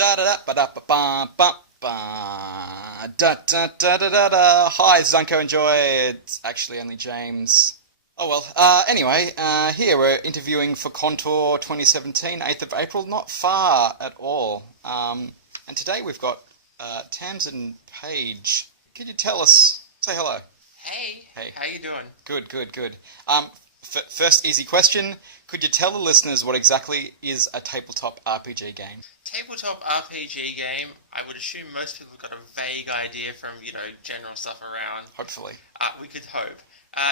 Da da da ba da ba ba ba ba da da da da da da. Hi, this is Unco Enjoy. It's actually only James. Oh well. Anyway, here we're interviewing for Contour 2017, 8th of April. Not far at all. And today we've got Tamsin Paige. Could you tell us? Say hello. Hey. Hey. How you doing? Good, good, good. First easy question. Could you tell the listeners what exactly is a tabletop RPG game? Tabletop RPG game, I would assume most people have got a vague idea from, general stuff around. Hopefully. We could hope.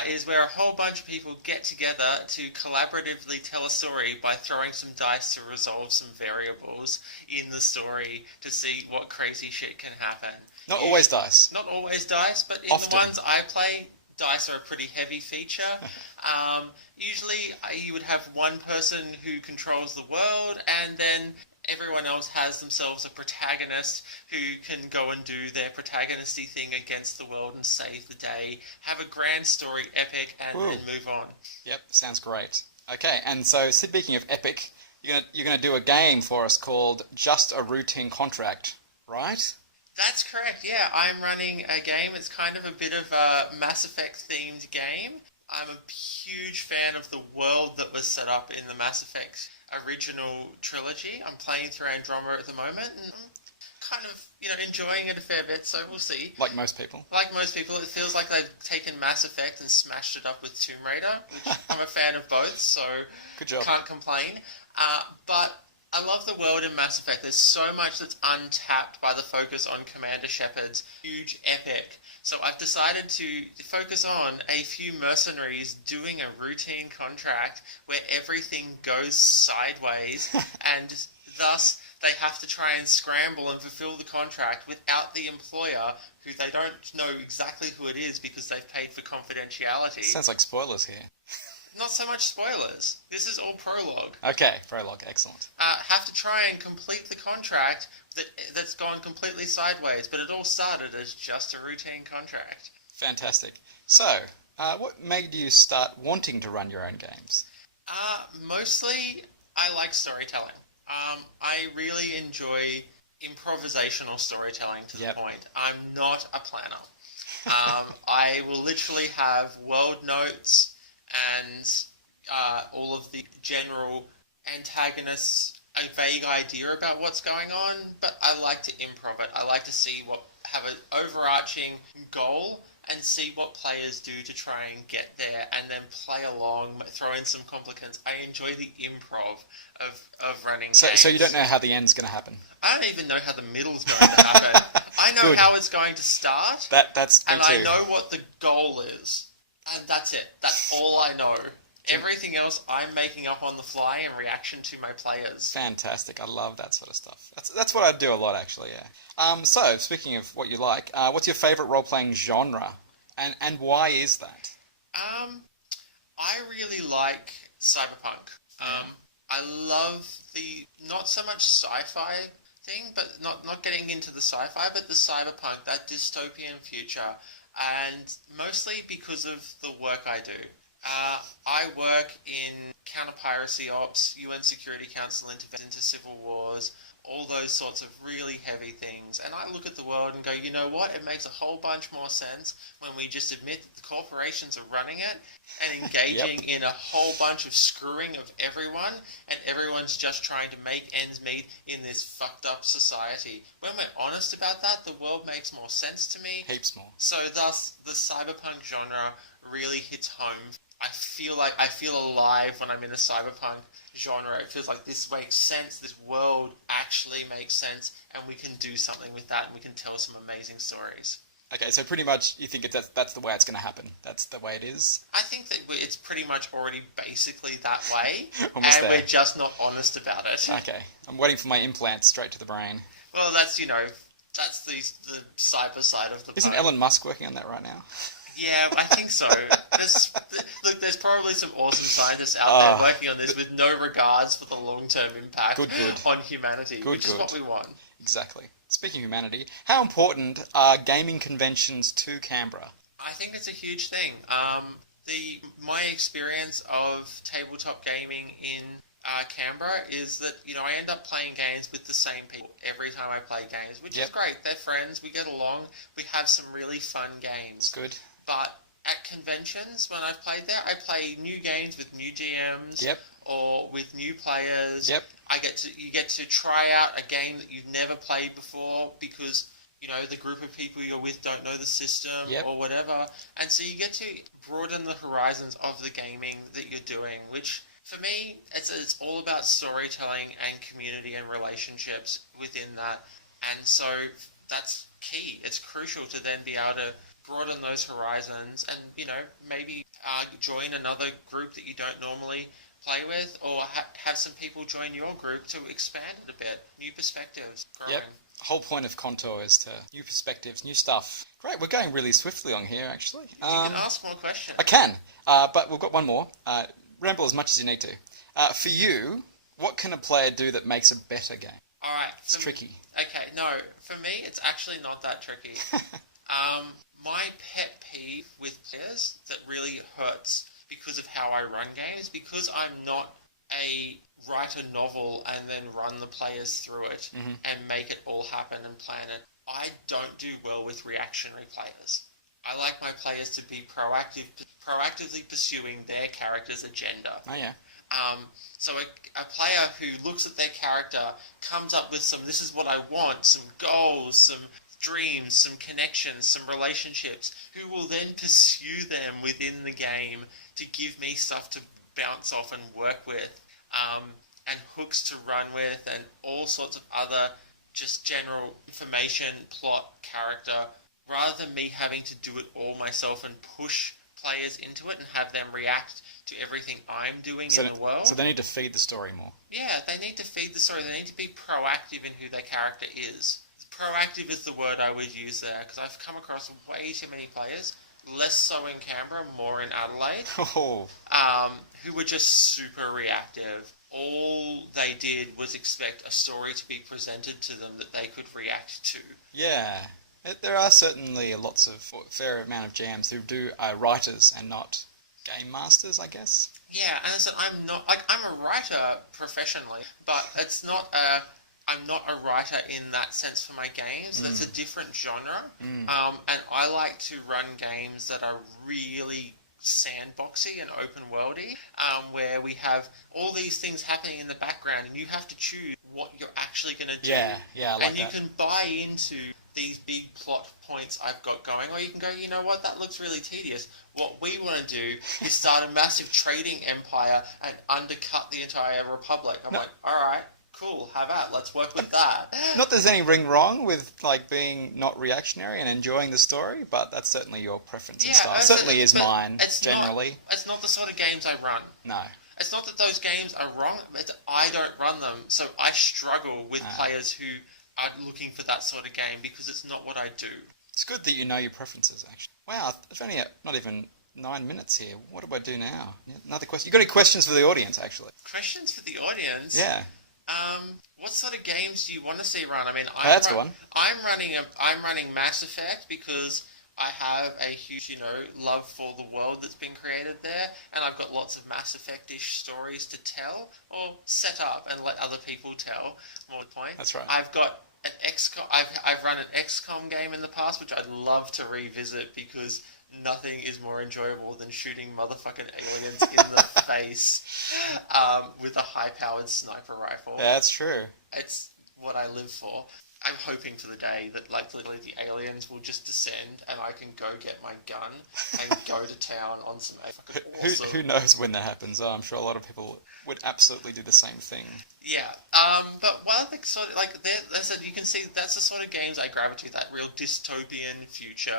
Is where a whole bunch of people get together to collaboratively tell a story by throwing some dice to resolve some variables in the story to see what crazy shit can happen. Not always dice. Not always dice, but in Often. the ones I play, dice are a pretty heavy feature. Usually you would have one person who controls the world, and then everyone else has themselves a protagonist who can go and do their protagonisty thing against the world and save the day, have a grand story, epic, and then move on. Yep, sounds great. Okay, and so speaking of epic, you're gonna do a game for us called Just a Routine Contract, right? That's correct, yeah. I'm running a game. It's kind of a bit of a Mass Effect themed game. I'm a huge fan of the world that was set up in the Mass Effect original trilogy. I'm playing through Andromeda at the moment, and I'm kind of, enjoying it a fair bit, so we'll see. Like most people. Like most people, it feels like they've taken Mass Effect and smashed it up with Tomb Raider, which I'm a fan of both, so Good job. can't complain. But I love the world in Mass Effect. There's so much that's untapped by the focus on Commander Shepard's huge epic. So I've decided to focus on a few mercenaries doing a routine contract where everything goes sideways and thus they have to try and scramble and fulfill the contract without the employer, who they don't know exactly who it is because they've paid for confidentiality. Sounds like spoilers here. Not so much spoilers. This is all prologue. Okay, prologue, excellent. Have to try and complete the contract that's gone completely sideways, but it all started as just a routine contract. Fantastic. So, what made you start wanting to run your own games? Mostly, I like storytelling. I really enjoy improvisational storytelling to the point. I'm not a planner. I will literally have world notes and all of the general antagonists, a vague idea about what's going on, but I like to improv it. I like to have an overarching goal and see what players do to try and get there, and then play along, throw in some complicants. I enjoy the improv of running games. So you don't know how the end's going to happen? I don't even know how the middle's going to happen. I know how it's going to start, That's good and too. I know what the goal is. And that's it. That's all I know. Everything else I'm making up on the fly in reaction to my players. Fantastic. I love that sort of stuff. That's what I do a lot, actually, yeah. So, speaking of what you like, what's your favourite role-playing genre? And why is that? I really like Cyberpunk. I love the, not so much sci-fi thing, but not getting into the sci-fi, but the cyberpunk, that dystopian future. And mostly because of the work I do. I work in counter-piracy ops, UN Security Council intervention into civil wars, all those sorts of really heavy things. And I look at the world and go, you know what? It makes a whole bunch more sense when we just admit that the corporations are running it and engaging in a whole bunch of screwing of everyone, and everyone's just trying to make ends meet in this fucked up society. When we're honest about that, the world makes more sense to me. Heaps more. So thus, the cyberpunk genre really hits home. I feel alive when I'm in the cyberpunk genre. It feels like this makes sense, this world actually makes sense, and we can do something with that, and we can tell some amazing stories. Okay, so pretty much you think that's the way it's going to happen. That's the way it is? I think that it's pretty much already basically that way, Almost and there. we're just not honest about it. Okay, I'm waiting for my implants straight to the brain. Well, that's the cyber side of the Isn't punk. Elon Musk working on that right now? Yeah, I think so. There's probably some awesome scientists out there working on this with no regards for the long-term impact on humanity, which is what we want. Exactly. Speaking of humanity, how important are gaming conventions to Canberra? I think it's a huge thing. My experience of tabletop gaming in Canberra is that, I end up playing games with the same people every time I play games, which is great. They're friends, we get along, we have some really fun games. Good. But at conventions, when I've played there, I play new games with new GMs or with new players. You get to try out a game that you've never played before because the group of people you're with don't know the system or whatever. And so you get to broaden the horizons of the gaming that you're doing, which for me, it's all about storytelling and community and relationships within that. And so that's key. It's crucial to then be able to broaden those horizons and, maybe join another group that you don't normally play with, or have some people join your group to expand it a bit. New perspectives. Growing. The whole point of Contour is to new perspectives, new stuff. Great, we're going really swiftly on here, actually. You can ask more questions. I can, but we've got one more. Ramble as much as you need to. For you, what can a player do that makes a better game? All right. It's tricky. Okay, no, for me, it's actually not that tricky. My pet peeve with players that really hurts because of how I run games, because I'm not write a novel and then run the players through it and make it all happen and plan it. I don't do well with reactionary players. I like my players to be proactively pursuing their character's agenda. Oh, yeah. So a player who looks at their character, comes up with this is what I want, some goals, some dreams, some connections, some relationships, who will then pursue them within the game to give me stuff to bounce off and work with, and hooks to run with, and all sorts of other just general information, plot, character, rather than me having to do it all myself and push players into it and have them react to everything I'm doing in the world. So they need to feed the story more. Yeah, they need to feed the story. They need to be proactive in who their character is. Proactive is the word I would use there, because I've come across way too many players, less so in Canberra, more in Adelaide, who were just super reactive. All they did was expect a story to be presented to them that they could react to. Yeah. There are certainly a fair amount of GMs who are writers and not game masters, I guess. Yeah, and I said I'm a writer professionally, but I'm not a writer in that sense for my games. That's a different genre. And I like to run games that are really sandboxy and open worldy, where we have all these things happening in the background and you have to choose what you're actually going to do. Yeah, I like that. And you can buy into these big plot points I've got going, or you can go, you know what, that looks really tedious. What we want to do is start a massive trading empire and undercut the entire republic. I'm like, all right, cool, have at, let's work with that. Not there's anything wrong with being not reactionary and enjoying the story, but that's certainly your preference and style. Certainly is mine, generally. It's not the sort of games I run. No. It's not that those games are wrong, but I don't run them, so I struggle with players who are looking for that sort of game because it's not what I do. It's good that you know your preferences, actually. Wow, it's only not even 9 minutes here. What do I do now? Another question. You got any questions for the audience, actually? Questions for the audience? Yeah. What sort of games do you want to see run? I mean, that's one. I'm running Mass Effect because I have a huge, love for the world that's been created there, and I've got lots of Mass Effect-ish stories to tell or set up and let other people tell. More to the point. That's right. I've got an XCOM. I've run an XCOM game in the past, which I'd love to revisit because nothing is more enjoyable than shooting motherfucking aliens in the face with a high-powered sniper rifle. Yeah, that's true. It's what I live for. I'm hoping for the day that, literally the aliens will just descend and I can go get my gun and go to town on some fucking awesome... Who knows when that happens? I'm sure a lot of people would absolutely do the same thing. Yeah, but one of the sort of, that's it, you can see that's the sort of games I gravitate to, that real dystopian future,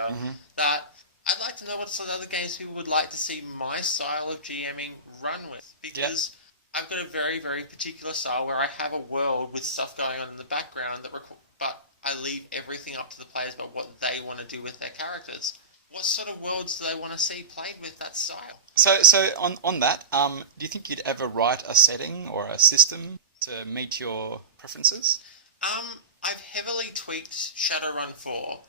that I'd like to know what sort of other games people would like to see my style of GMing run with, because... I've got a very, very particular style where I have a world with stuff going on in the background, but I leave everything up to the players about what they want to do with their characters. What sort of worlds do they want to see played with that style? So on that, do you think you'd ever write a setting or a system to meet your preferences? I've heavily tweaked Shadowrun 4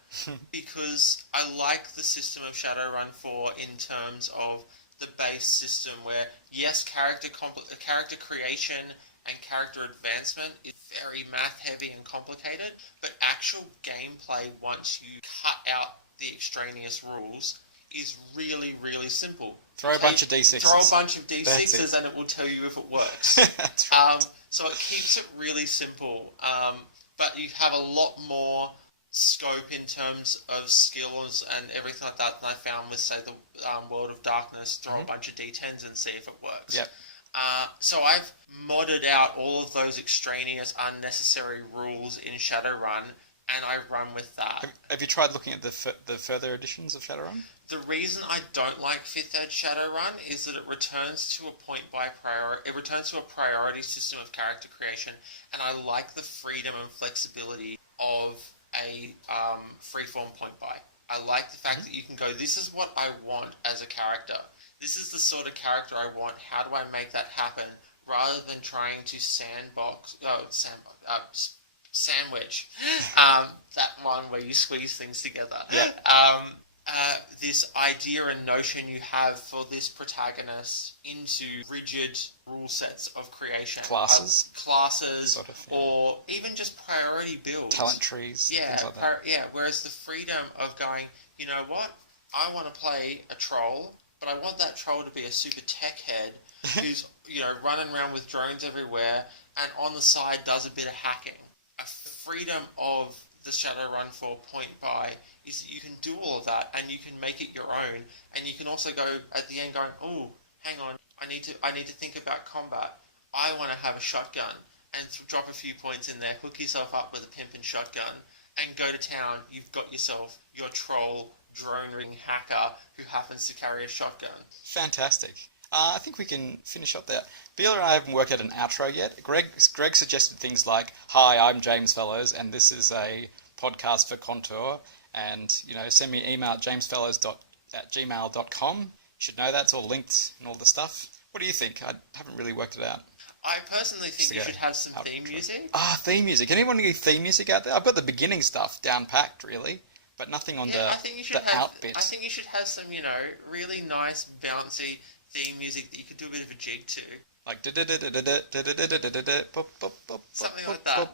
because I like the system of Shadowrun 4 in terms of the base system where, yes, character creation and character advancement is very math heavy and complicated, but actual gameplay, once you cut out the extraneous rules, is really, really simple. Throw a bunch of D6s. Throw a bunch of D6s and it will tell you if it works. That's right. So it keeps it really simple, but you have a lot more scope in terms of skills and everything like that than I found with, say, the World of Darkness. Throw a bunch of D10s and see if it works. Yep. So I've modded out all of those extraneous, unnecessary rules in Shadowrun, and I run with that. Have you tried looking at the further editions of Shadowrun? The reason I don't like 5th Ed Shadowrun is that it returns to a It returns to a priority system of character creation, and I like the freedom and flexibility of a freeform point buy. I like the fact that you can go, this is what I want as a character. This is the sort of character I want. How do I make that happen? Rather than trying to sandwich that one where you squeeze things together. Yep. This idea and notion you have for this protagonist into rigid rule sets of creation. Classes, sort of, or even just priority builds. Talent trees, yeah, things like that. Whereas the freedom of going, you know what, I want to play a troll, but I want that troll to be a super tech head who's, running around with drones everywhere and on the side does a bit of hacking. A freedom of the Shadowrun 4 point buy is that you can do all of that and you can make it your own, and you can also go at the end going, oh, hang on, I need to think about combat. I want to have a shotgun, and drop a few points in there, hook yourself up with a pimpin' shotgun, and go to town. You've got yourself your troll drone ring hacker who happens to carry a shotgun. Fantastic. I think we can finish up there. Beal and I haven't worked out an outro yet. Greg suggested things like, "Hi, I'm James Fellows, and this is a podcast for Contour." And, send me an email at jamesfellows@gmail.com. You should know that's all linked and all the stuff. What do you think? I haven't really worked it out. I personally think you should have some theme music. Theme music. Anyone give theme music out there? I've got the beginning stuff down packed, really, but nothing on the out bit. I think you should have some, really nice, bouncy theme music that you could do a bit of a jig to. Like something like that.